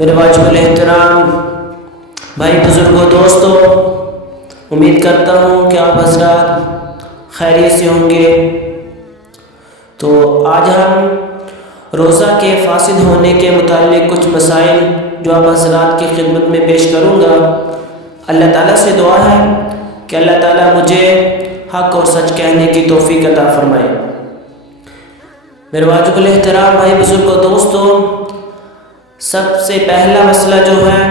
میرے واجب الاحترام بھائی بزرگوں دوستوں، امید کرتا ہوں کہ آپ حضرات خیریت سے ہوں گے۔ تو آج ہم روزہ کے فاسد ہونے کے متعلق کچھ مسائل جو آپ حضرات کی خدمت میں پیش کروں گا۔ اللہ تعالیٰ سے دعا ہے کہ اللہ تعالیٰ مجھے حق اور سچ کہنے کی توفیق عطا فرمائے۔ میرے واجب الاحترام بھائی بزرگوں دوستوں، سب سے پہلا مسئلہ جو ہے،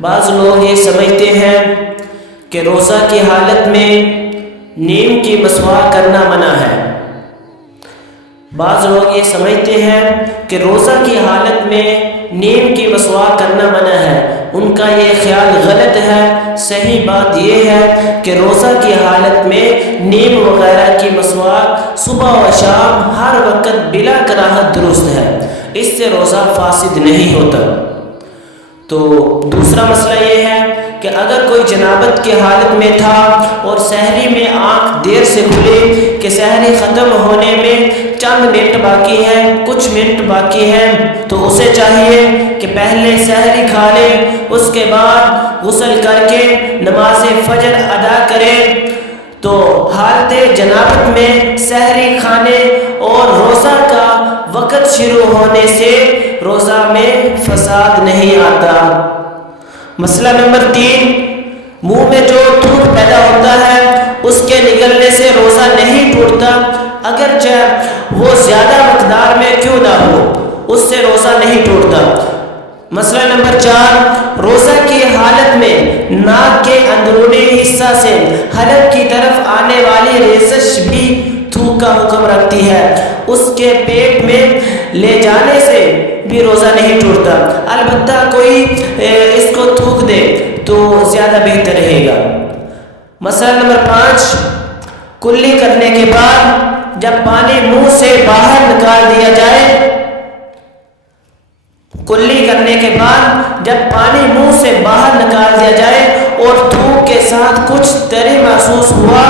بعض لوگ یہ سمجھتے ہیں کہ روزہ کی حالت میں نیم کی مسواک کرنا منع ہے۔ بعض لوگ یہ سمجھتے ہیں کہ روزہ کی حالت میں نیم کی مسواک کرنا منع ہے۔ ان کا یہ خیال غلط ہے۔ صحیح بات یہ ہے کہ روزہ کی حالت میں نیم وغیرہ کی مسواک صبح و شام ہر وقت بلا کراہت درست ہے، اس سے روزہ فاسد نہیں ہوتا۔ تو دوسرا مسئلہ یہ ہے کہ اگر کوئی جنابت کی حالت میں تھا اور سحری میں آنکھ دیر سے کھلی کہ سحری ختم ہونے میں چند منٹ باقی ہیں، کچھ منٹ باقی ہیں، تو اسے چاہیے کہ پہلے سحری کھا لے، اس کے بعد غسل کر کے نماز فجر ادا کرے۔ تو حالت جنابت میں سحری کھانے اور روزہ کا وقت شروع ہونے سے روزہ میں فساد نہیں آتا۔ مسئلہ نمبر 3، منہ میں جو تھوک پیدا ہوتا ہے اس کے نکلنے سے روزہ نہیں ٹوٹتا، اگرچہ وہ زیادہ مقدار میں کیوں نہ ہو، اس سے روزہ نہیں ٹوٹتا۔ مسئلہ نمبر 4، روزہ کی حالت میں ناک کے اندرونی حصہ سے حلق کی طرف آنے والی ریزش بھی تھوک کا حکم رکھتی ہے، اس کے پیٹ میں لے جانے سے بھی روزہ نہیں ٹوٹتا، البتہ کوئی اس کو تھوک دے تو زیادہ بہتر رہے گا۔ مسئلہ نمبر 5، کلی کرنے کے بعد جب پانی منہ سے باہر نکال دیا جائے، کلی کرنے کے بعد جب پانی منہ سے باہر نکال دیا جائے اور تھوک کے ساتھ کچھ تری محسوس ہوا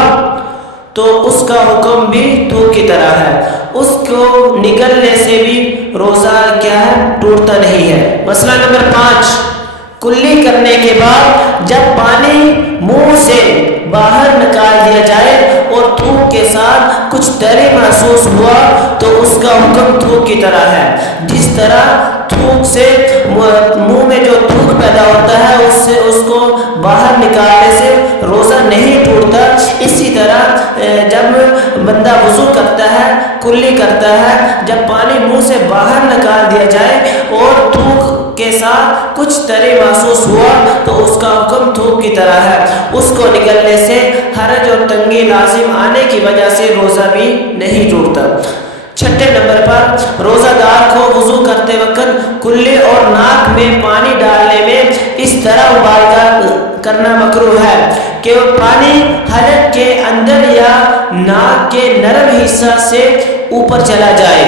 تو اس کا حکم بھی تھوک کی طرح ہے، اس کو نکلنے سے بھی روزہ کیا ہے، ٹوٹتا نہیں ہے۔ مسئلہ نمبر 5، کلی کرنے کے بعد جب پانی منہ سے باہر نکال دیا جائے اور تھوک کے ساتھ کچھ تری محسوس ہوا تو اس کا حکم تھوک کی طرح ہے۔ جس طرح تھوک سے منہ میں جو تھوک پیدا ہوتا ہے اس کو باہر نکالنے سے روزہ نہیں ٹوٹتا، اسی طرح جب بندہ وضو کرتا ہے، کلی کرتا ہے، جب پانی منہ سے باہر نکال دیا جائے اور تھوک کے ساتھ کچھ تری محسوس ہوا تو اس کا حکم تھوک کی طرح ہے، اس کو نکلنے سے حرج اور تنگی لازم آنے کی وجہ سے روزہ بھی نہیں ٹوٹتا۔ چھٹے نمبر پر روزہ دار کو وضو کرتے وقت کلی اور ناک میں پانی ڈالنے میں اس طرح مبالغہ کرنا مکروہ ہے کہ وہ پانی حلق کے اندر یا ناک کے نرم حصہ سے اوپر چلا جائے،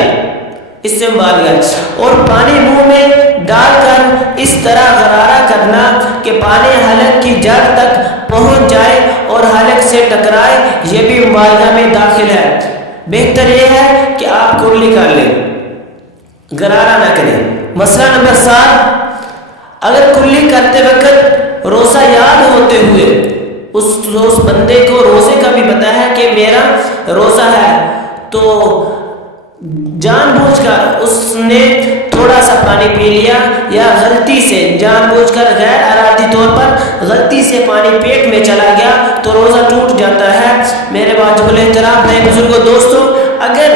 اس سے مبالغہ، اور پانی منہ میں ڈال کر اس طرح غرارہ کرنا کہ پانی حلق کی جڑ تک پہنچ جائے اور حلق سے ٹکرائے، یہ بھی مبالغہ میں داخل ہے۔ بہتر یہ ہے کہ آپ کلی کر لیں، غرارہ نہ کریں۔ مسئلہ نمبر 7، اگر کلی کرتے وقت روزہ یاد ہوتے ہوئے اس بندے کو روزے کا بھی پتہ ہے کہ میرا روزہ ہے، تو جان بوجھ کر اس نے تھوڑا سا پانی پی لیا یا غلطی سے جان بوجھ کر غیر ارادی طور پر غلطی سے پانی پیٹ میں چلا گیا تو روزہ ٹوٹ جاتا ہے۔ میرے واجب الاحترام بھائی بزرگوں دوستوں، اگر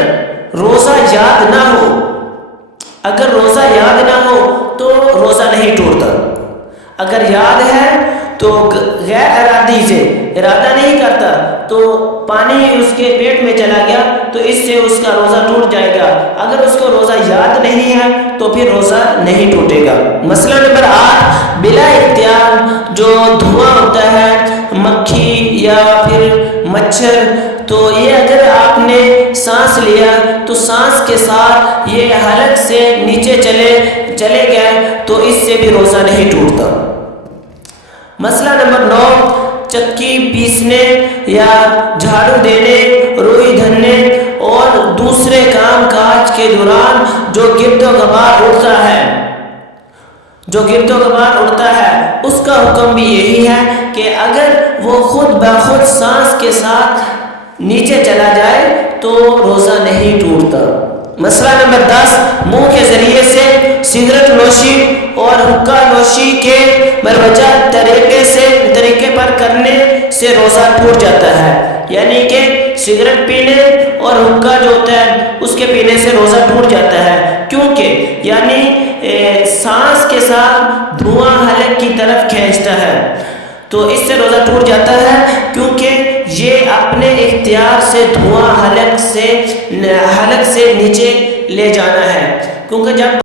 روزہ یاد نہ ہو، اگر روزہ یاد نہ ہو تو روزہ نہیں ٹوٹتا، اگر یاد ہے تو غیر ارادی سے ارادہ نہیں کرتا تو پانی اس کے پیٹ میں چلا گیا تو اس سے اس کا روزہ ٹوٹ جائے گا، اگر اس کو روزہ یاد نہیں ہے تو پھر روزہ نہیں ٹوٹے گا۔ مسئلہ نمبر 8، بلا اختیار جو دھواں ہوتا ہے، مکھی یا پھر مچھر، تو یہ اگر آپ نے سانس لیا تو سانس کے ساتھ یہ حلق سے نیچے چلے گئے تو اس سے بھی روزہ نہیں ٹوٹتا۔ مسئلہ نمبر 9، چکی پیسنے یا جھاڑو دینے، روئی دھرنے اور دوسرے کام کاج کے دوران جو گرد و غبار اٹھتا ہے جو گرد و غبار اڑتا ہے اس کا حکم بھی یہی ہے کہ اگر وہ خود بخود سانس کے ساتھ نیچے چلا جائے تو روزہ نہیں ٹوٹتا۔ مسئلہ نمبر 10، منہ کے ذریعے سے سگریٹ نوشی اور حقہ نوشی کے مروجہ طریقے پر کرنے سے روزہ ٹوٹ جاتا ہے، یعنی کہ سگریٹ پینے اور حقہ جو ہوتا ہے اس کے پینے سے روزہ ٹوٹ جاتا ہے، کیونکہ یعنی سانس کے ساتھ دھواں حلق کی طرف کھینچتا ہے، تو اس سے روزہ ٹوٹ جاتا ہے، کیونکہ یہ اپنے اختیار سے دھواں حلق سے نیچے لے جانا ہے، کیونکہ جب